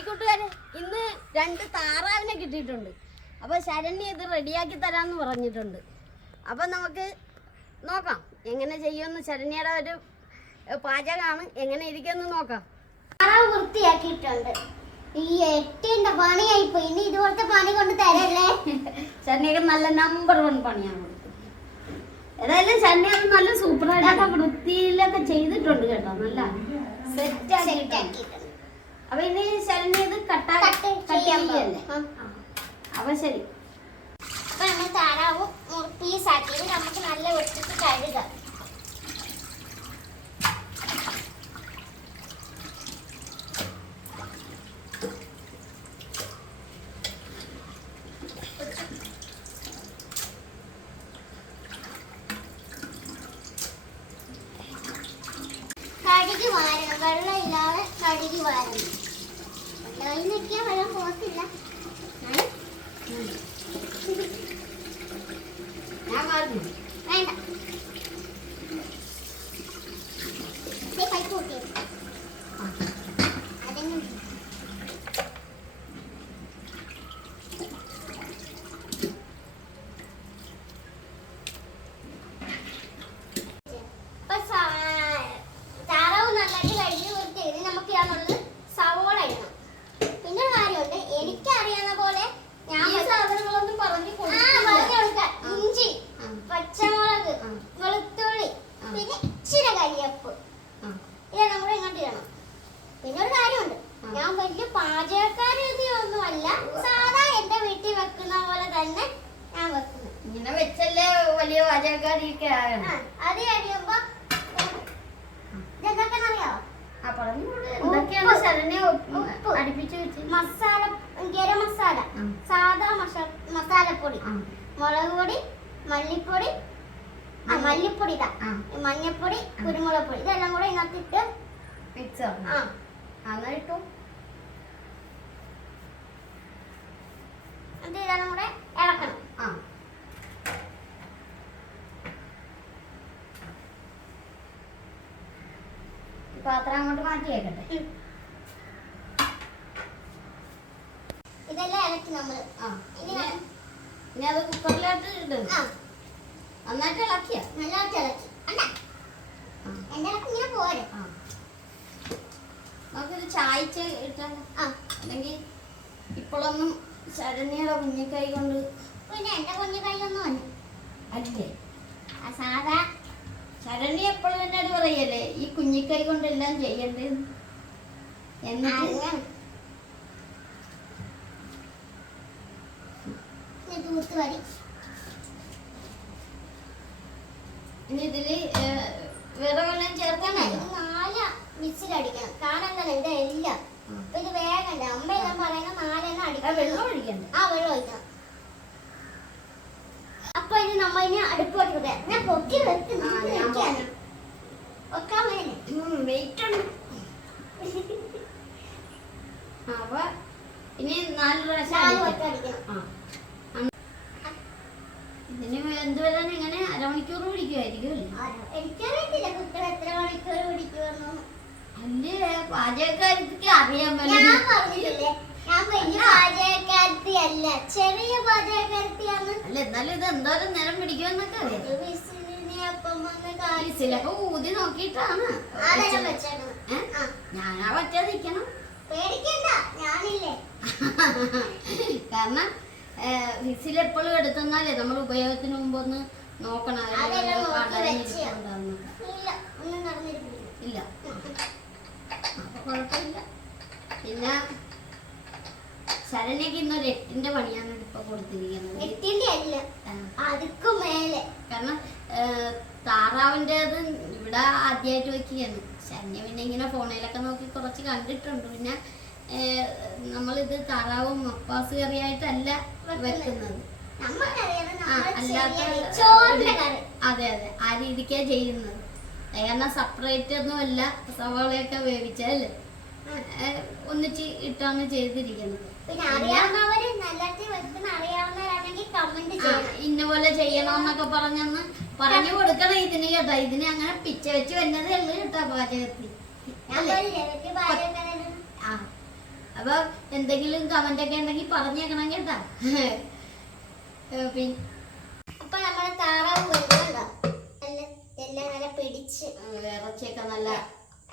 Hi കൂട്ടുകാരെ ഇന്ന് രണ്ട് താറാവിനെ കിട്ടിയിട്ടുണ്ട്. അപ്പോൾ ശരണ്യ ഇത് റെഡിയാക്കി തരാന്ന് പറഞ്ഞിട്ടുണ്ട്. അപ്പോൾ നമുക്ക് നോക്കാം എങ്ങനെ ചെയ്യുമെന്ന് ശരണ്യയുടെ ഒരു പാചകമാണ്. എങ്ങനെ ഇരിക്കുമെന്ന് നോക്കാം. താറാവ് വൃത്തിയാക്കിയിട്ടുണ്ട്. ഈ എട്ടിന്റെ പണിയായി പോയി ഇനി ഇതുപോലത്തെ പണി കൊണ്ട് തരല്ലേ? ശരണ്യക്ക് നല്ല നമ്പർ വൺ പണിയാണ് ഏതായാലും ശരണ്യ നല്ല സൂപ്പറായിട്ട് വൃത്തിയിലൊക്കെ ചെയ്തിട്ടുണ്ട് കേട്ടോ. നല്ല സെറ്റ് ആക്കിയിട്ടുണ്ട്. അപ്പൊ ഇനി ശരണ്യ ഇത് കട്ടാ കട്ട് കട്ട് ചെയ്യാൻ ചെയ്യല്ലേ പോകും. ആ. അപ്പൊ ശരി അപ്പൊ നമ്മൾ താറാവ് പീസാക്കിയത് നമുക്ക് നല്ല വൃത്തിക്ക് കഴുകി വാരണം വെള്ളം ഇല്ലാതെ കഴുകി വാരണം വെള്ളം നിൽക്കാൻ വെള്ളം പോകത്തില്ല ഏ? ഞാൻ പറഞ്ഞു വേണ്ട ദേ പൈപ്പ് കൂട്ടിയത് അതൊന്നും ഇപ്പൊ സ- താറാവ് നന്നായിട്ട് കഴുകി വൃത്തിയായി ഇനി നമുക്ക് ചെയ്യാനുള്ളത് സവോള ഇടണം പിന്നെ ഒരു കാര്യമുണ്ട് എനിക്കറിയാവുന്ന പോലെ ഞാൻ ഈ സാധനങ്ങളൊന്നും പറഞ്ഞു ആ, പറഞ്ഞു കൊടുക്കാം. ഇഞ്ചി ആ. പച്ചമുളക് ആ. വെളുത്തുള്ളി ആ. പിന്നെ ഇച്ചിരി കരിയപ്പ് ആ. ഇതെല്ലാം കൂടെ ഇങ്ങോട്ട് ഇടണം പിന്നെ ഒരു കാര്യമുണ്ട് ആ. ഞാൻ വലിയ പാചകക്കാരൊന്നും അല്ല സാധാ എന്റെ വീട്ടിൽ വെക്കുന്ന പോലെ തന്നെ ഞാൻ വെക്കുന്നത് ഇങ്ങനെ വെച്ചല്ലേ വലിയ വാചകക്കാരിയൊക്കെ ആകണം അത് കഴിയുമ്പോ ഇതെന്തൊക്കെ അറിയാവോ? മസാല ഗരം മസാല. സാധാ മസാലപ്പൊടി. മുളക് പൊടി മല്ലിപ്പൊടി. ആ മല്ലിപ്പൊടി ഇതാ. മഞ്ഞപ്പൊടി കുരുമുളക് പൊടി ഇതെല്ലാം കൂടെ ഇതിനകത്തിട്ട് മിക്സ് ആ. എന്നിട്ടു എന്നിട്ട് ഇതെല്ലാം കൂടെ ഇളക്കണം ആ ഈ പാത്രം അങ്ങോട്ട് മാറ്റി വെക്കട്ടെ. ഇതെല്ലാം ഇളക്കി നമ്മൾ ആ ഇനി അത് കുക്കറിലോട്ട് ഇടും നന്നായിട്ട് ഇളക്കിയ നല്ലതായിട്ട് ഇളക്കി. എന്റെ ഇങ്ങനെ പോരെ. നമുക്കിത് ചായച്ച് ഇട്ടാൽ അല്ലെങ്കിൽ ഇപ്പോഴൊന്നും ശരണ്യയുടെ കുഞ്ഞിക്കൈ കൊണ്ട് പിന്നെ എന്റെ കുഞ്ഞു കൈയൊന്നും അല്ല. അല്ലേ? ആ സാധാ ശരണ്യ പറയല്ലേ ഈ കുഞ്ഞിക്കൈ കൊണ്ടെല്ലാം ചെയ്യണ്ടേ? എന്നിട്ട്? ഇനി ഇതിൽ വിറവെല്ലാം ചേർക്കണോ നാല് ഇത് എല്ലാം അപ്പൊ ഇത് വേഗം അമ്മ എല്ലാം പറയുന്ന നാലെണ്ണം അടിക്കണം. വെള്ളം ഒഴിക്കണ്ട? ആ വെള്ളം ഒഴിക്കണം. അപ്പൊ ഇനി നമ്മ ഇനി അടുപ്പോട്ട് ഞാൻ പൊക്കി വെക്കുന്നു അപ്പൊ ഇനി നാല് പ്രാവശ്യം ഇതിന് എന്ത് വരാൻ എങ്ങനെ? അരമണിക്കൂർ പിടിക്കുമായിരിക്കും അല്ലേ? അറിയാൻ പറ്റില്ല ചെറിയ പാചകക്കാരത്തിയാണ്. അല്ല എന്നാലും ഇത് എന്തോരം നേരം പിടിക്കുമെന്നൊക്കെ അറിയാം. ചിലപ്പോ ഊതി നോക്കിയിട്ടാണ് ഞാനാ പറ്റാതെ നിൽക്കണം പേടിക്കണ്ട. ഞാനില്ലേ. കാരണം വിസിൽ എപ്പോഴും എടുത്തെന്നാലേ നമ്മൾ ഉപയോഗത്തിന് മുമ്പ് ഒന്ന് നോക്കണം. ഇല്ല. കുഴപ്പമില്ല. പിന്നെ ശരണ്യക്ക് ഒരു എട്ടിന്റെ പണിയാണ് ഇപ്പൊ കൊടുത്തിരിക്കുന്നത്. എട്ടിന്റെ അല്ല അതുക്കും മേലെ. കാരണം ഏഹ്, താറാവിന്റെത് ഇവിടെ ആദ്യമായിട്ട് വെക്കുകയാണ്. ശരണ്യ പിന്നെ ഇങ്ങനെ ഫോണിലൊക്കെ നോക്കി കുറച്ച് കണ്ടിട്ടുണ്ട്. പിന്നെ നമ്മളിത് താറാവും മപ്പാസ് കറിയായിട്ടല്ല വെക്കുന്നത്. അതെ അതെ. ആ രീതിക്കാ ചെയ്യുന്നത്. കാരണം സെപ്പറേറ്റ് ഒന്നും അല്ല. സവാളയൊക്കെ വേവിച്ചാൽ ഒന്നിച്ച് ഇട്ടാണ് ചെയ്തിരിക്കുന്നത്. പിന്നെ അറിയാവുന്നവര് നല്ലതായിട്ട് വെക്കുന്ന അറിയാവുന്നവരാണെങ്കിൽ കമന്റ് ആ, ചെയ്യണം. ഇന്ന പോലെ ചെയ്യണമെന്നൊക്കെ പറഞ്ഞെന്ന് പറഞ്ഞു കൊടുക്കണം ഇതിന് കേട്ടോ. ഇതിന് അങ്ങനെ പിച്ച വെച്ച് വരുന്നതേ ഉള്ളു കേട്ടോ പാചകത്തിൽ. ആ. അപ്പൊ എന്തെങ്കിലും കമന്റ് ഒക്കെ ഉണ്ടെങ്കിൽ പറഞ്ഞേക്കണം കേട്ടാ. പിന്നെ അപ്പൊ നമ്മുടെ താറാവ് എല്ലാം നല്ല പിടിച്ച് ഇറച്ചിയൊക്കെ നല്ല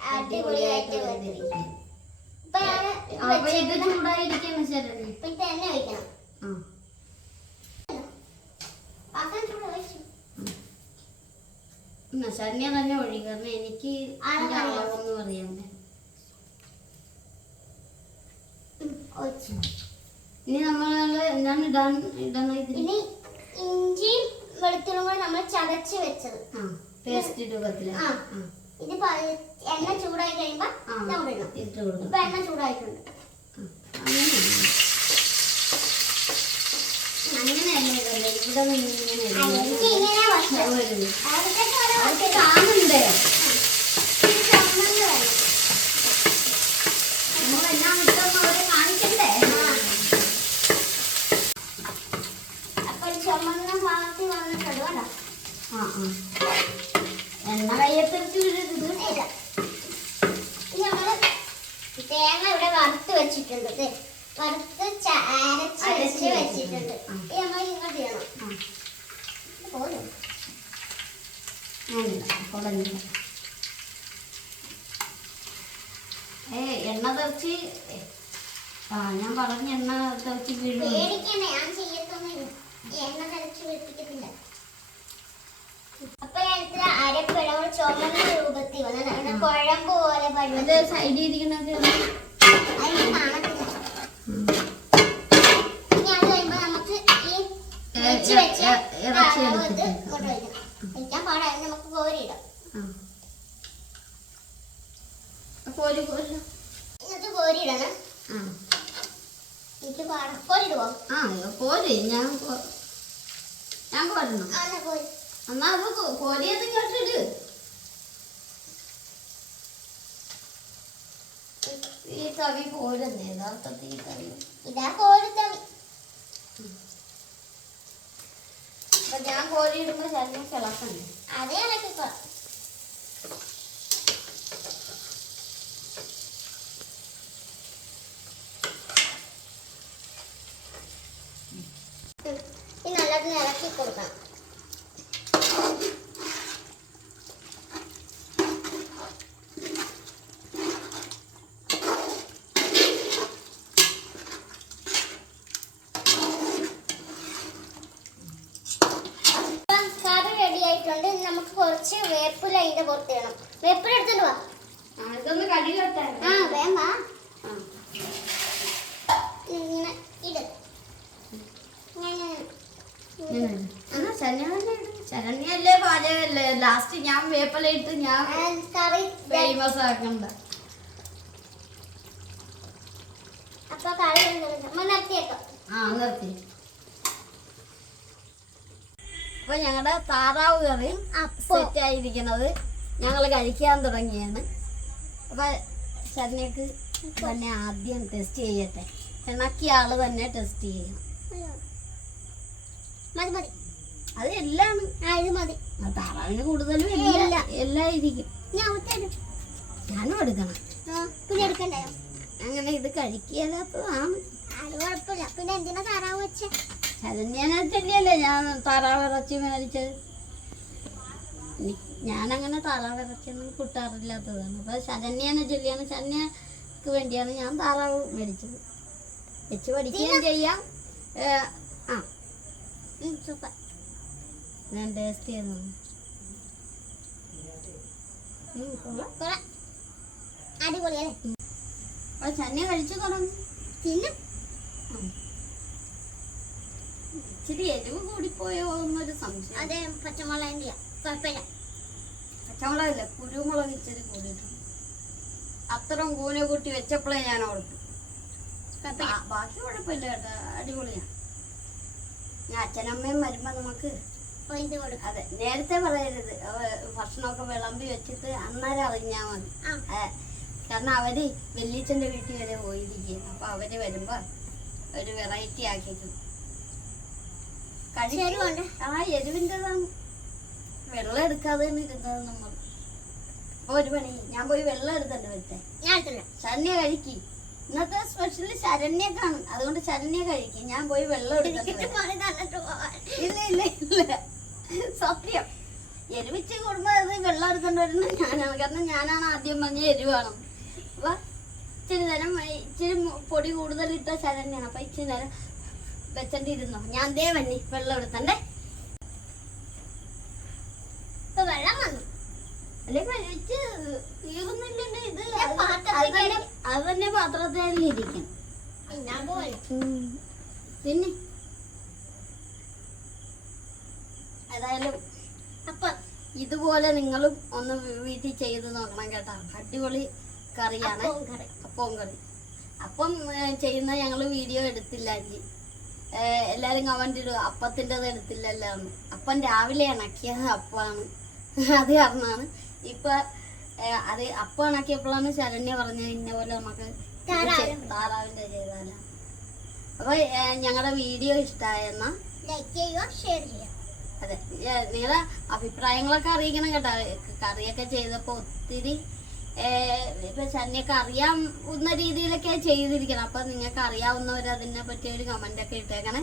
അടിപൊളിയായിട്ട് വന്നിരിക്കും ഇത് ഇപ്പൊ എന്നാ ശരണ്യ തന്നെ ഒഴി കാരണം എനിക്ക്. അളവൊന്നും അറിയാമേ ഇനി നമ്മൾ ഞാൻ ഇടാൻ ഇടാൻ ഇനി ഇഞ്ചിയും വെളുത്തുള്ളും കൂടെ നമ്മൾ ചതച്ച് വെച്ചത്. ആ പേസ്റ്റ് രൂപത്തിൽ ആ. ഇത് എണ്ണ ചൂടായി കഴിയുമ്പോ ആ നമ്മൾ ഇടണം ഇട്ട് കൊടുക്കും. ഇപ്പൊ എണ്ണ ചൂടായിട്ടുണ്ട്. അങ്ങനെയല്ലേ ഇവിടെ ഇങ്ങനെ കാണുന്നുണ്ട്. നമ്മളെല്ലാം ഇട്ടെന്ന് അവരെ കാണിക്കണ്ടേ അപ്പൊ ചുമന്ന ഭാഗത്തിൽ വന്നിട്ടുണ്ട് കണ്ടോ ആ ആ എണ്ണ കയ്യെത്തിരിച്ച് വീഴരുത് ഇല്ല. ഇനി നമ്മൾ തേങ്ങ ഇവിടെ വറുത്ത് വെച്ചിട്ടുണ്ട് ദേ, വറുത്ത് ച- അരച്ച് അരച്ച് വെച്ച് വെച്ചിട്ടുണ്ട്. വെച്ചിട്ടുണ്ട് ആ. ഇത് നമ്മൾ ഇങ്ങോട്ട് ചെയ്യണം ആ പോലും കുടഞ്ഞില്ല ഏ എണ്ണ തെറിച്ച്. ആ ഞാൻ പറഞ്ഞ എണ്ണ തെറിച്ച് വീഴും. പേടിക്കണ്ട ഞാൻ ചെയ്യത്തൊന്നുമില്ല. എണ്ണ തരച്ച് വെപ്പിക്കത്തില്ല അപ്പൊ ഞാൻ ഇത്ര അരപ്പിട ചുമന്ന രൂപത്തിൽ വന്ന് നമ്മുടെ കുഴമ്പ് പോലെ പഴുന്നത് സൈഡിൽ ഇരിക്കുന്നത് അതിന് കാണത്തില്ല ഇനി അത് കഴിയുമ്പോ നമുക്ക് ഈ ഏ, വെച്ച് ഏ, വെച്ച ഏ, ഇറച്ചി താറാവ് ഇത് എടുത്തിട്ട്. ഇങ്ങോട്ട് വയ്ക്കണം വയ്ക്കാൻ പാടാണ് നമുക്ക് കോരിയിടാം കോരി കോരി ഇന്നത്തെ കോരിയിടണം ആ എനിക്ക് പാടാം കോരിടുവോ ആ കോരി ഞാൻ കോ- ഞാൻ കോരണം ആ എന്നാ അത് കോരിയത് കേട്ടിട്ട് ഈ തവി പോരുന്നേ യഥാർത്ഥത്തിൽ ഈ തവി. ഇതാ കോരി തവി. അപ്പൊ ഞാൻ കോരിയിടുമ്പോ ശരീരം കിളക്കണ്ടേ അത് ഇളക്കിക്കോ ഈ നല്ലതിന് ഇളക്കി കൊടുക്കണം ഇപ്പം കറി റെഡി ആയിട്ടുണ്ട് ഇനി നമുക്ക് കുറച്ച് വേപ്പില അതിന്റെ പുറത്ത് വേണം വേപ്പില എടുത്തിട്ട് വാ. ഇതൊന്ന് കടി ആ വേഗം വാ. ഇങ്ങനെ ഇട്. ശരണ്യല്ലേ പാചകല്ലേ ലാസ്റ്റ് ഞാൻ വേപ്പല ഇട്ട് ഞാൻ ഫേമസ് ആക്കണ്ട. അപ്പൊ കറി നിർത്തിയേക്കാം. ആ നിർത്തി. അപ്പൊ ഞങ്ങളുടെ താറാവ് കറിയും സെറ്റ് ആയിരിക്കുന്നത് ഞങ്ങൾ കഴിക്കാൻ തുടങ്ങിയാണ് അപ്പൊ ശരണ്യക്ക് തന്നെ ആദ്യം ടെസ്റ്റ് ചെയ്യട്ടെ. ഇണക്കിയ ആൾ തന്നെ ടെസ്റ്റ് ചെയ്യണം. മതി മതി. അത് എല്ലാം ആ മതി. താറാവിന് കൂടുതലും. എല്ലാം എല്ലാം ഇരിക്കും ഞാൻ ഞാനും എടുക്കണം. പിന്നെ എടുക്കണ്ടേ അങ്ങനെ ഇത് കഴിക്കാത്തതാണ് അത് കുഴപ്പമില്ല. പിന്നെ എന്തിനാ താറാവ് വെച്ച? ശരണ്യനെ തന്നെയല്ലേ ഞാൻ താറാവ് ഇറച്ചി മേടിച്ചത്. ഞാനങ്ങനെ താറാവ് ഇറച്ചിയൊന്നും കിട്ടാറില്ലാത്തതാണ്. അപ്പൊ ശരണ്യനെ ചൊല്ലിയാണ് ശരണ്യക്ക് വേണ്ടിയാണ് ഞാൻ താറാവ് മേടിച്ചത്. വെച്ച് പഠിക്കുകയും ചെയ്യാം. ആ. സൂപ്പർ. ഞാൻ ടേസ്റ്റ് ചെയ്യുന്നു. അടിപൊളിയല്ലേ? അപ്പൊ ശരണ്യ കഴിച്ചു തുടങ്ങി. ഇച്ചിരി എരിവ് കൂടിപ്പോയോ എന്നൊരു സംശയം. അതെ പച്ചമുളകിന്റെ കുഴപ്പമില്ല. പച്ചമുളകല്ല? കുരുമുളക് ഇച്ചിരി കൂടിയിട്ടുണ്ട്. അത്രയും കൂന കൂട്ടി വെച്ചപ്പോഴേ ഞാൻ ഓർത്തു. ബാക്കി കുഴപ്പമില്ല കേട്ടോ. അടിപൊളിയാണ് ഞാൻ അച്ഛനമ്മയും വരുമ്പോൾ നമുക്ക് അതെ നേരത്തെ പറയരുത്. ഭക്ഷണമൊക്കെ വിളമ്പി വെച്ചിട്ട് അന്നേരം അറിഞ്ഞാൽ മതി. കാരണം അവർ വെല്ലിച്ചന്റെ വീട്ടിൽ വരെ പോയിരിക്കുകയാണ്. അപ്പൊ അവർ വരുമ്പോ ഒരു വെറൈറ്റി ആക്കിക്കും കഴിക്കും. എരിവുണ്ട്? ആ എരിവിന്റെതാണ്. വെള്ളം എടുക്കാതെ തന്നെ ഇരുന്നത് നമ്മൾ അപ്പൊ ഒരു പണി. ഞാൻ പോയി വെള്ളം എടുത്തിട്ട് വരട്ടെ. ശരണ്യ കഴിക്കി. ഇന്നത്തെ സ്പെഷ്യൽ കാണും. അതുകൊണ്ട് ശരണ്യ കഴിക്കും. ഞാൻ പോയി വെള്ളം എടുത്തിട്ട്. ഇല്ല ഇല്ല ഇല്ല. സത്യം. എരിവിച്ച് കൂടുമ്പോ അത് വെള്ളം എടുക്കേണ്ടി വരുന്നത് ഞാനാണ്. കാരണം ഞാനാണ് ആദ്യം പറഞ്ഞ എരിവാണ്. അപ്പൊ ഇച്ചിരി നേരം ഇച്ചിരി പൊടി കൂടുതൽ ഇട്ട ശരണ്യാണ്. അപ്പൊ ഇച്ചിരി നേരം വെച്ചോണ്ടിരുന്നോ. ഞാൻ ദേ വന്നി വെള്ളം എടുത്തണ്ടേ? ഇപ്പൊ വെള്ളം വന്നു. അല്ലെ വെച്ച് തീർന്നില്ലല്ലോ ഇത്. അത് തന്നെ പാത്രത്തിൽ ഇരിക്കും. പിന്നെ? ഏതായാലും അപ്പൊ ഇതുപോലെ നിങ്ങളും ഒന്ന് വീട്ടിൽ ചെയ്ത് നോക്കണം കേട്ടോ. അടിപൊളി കറിയാണ്. അപ്പവും കറി. അപ്പം ചെയ്യുന്ന ഞങ്ങൾ വീഡിയോ എടുത്തില്ല അഞ്ചി എല്ലാരും കമന്റ് ഇടും അപ്പത്തിന്റെത് എടുത്തില്ലല്ലോ എന്ന്. അപ്പം രാവിലെ ഇണക്കിയത് അപ്പാണ്. അത് കാരണമാണ്. ഇപ്പൊ അത് അപ്പം ഇണക്കിയപ്പോഴാണ് ശരണ്യ പറഞ്ഞത് ഇന്ന പോലെ നമുക്ക് താറാവിന്റെ ചെയ്താല. അപ്പൊ ഞങ്ങളുടെ വീഡിയോ ഇഷ്ടായെന്ന ലൈക്ക് ചെയ്യുക ഷെയർ ചെയ്യുക. അതെ. നിങ്ങളുടെ അഭിപ്രായങ്ങളൊക്കെ അറിയിക്കണം കേട്ടോ. കറിയൊക്കെ ചെയ്തപ്പോ ഒത്തിരി ഇപ്പൊ ശനിയൊക്കെ അറിയാവുന്ന രീതിയിലൊക്കെ ചെയ്തിരിക്കണം. അപ്പൊ നിങ്ങൾക്ക് അറിയാവുന്നവർ അതിനെ പറ്റി ഒരു കമന്റ് ഒക്കെ ഇട്ടേക്കണേ.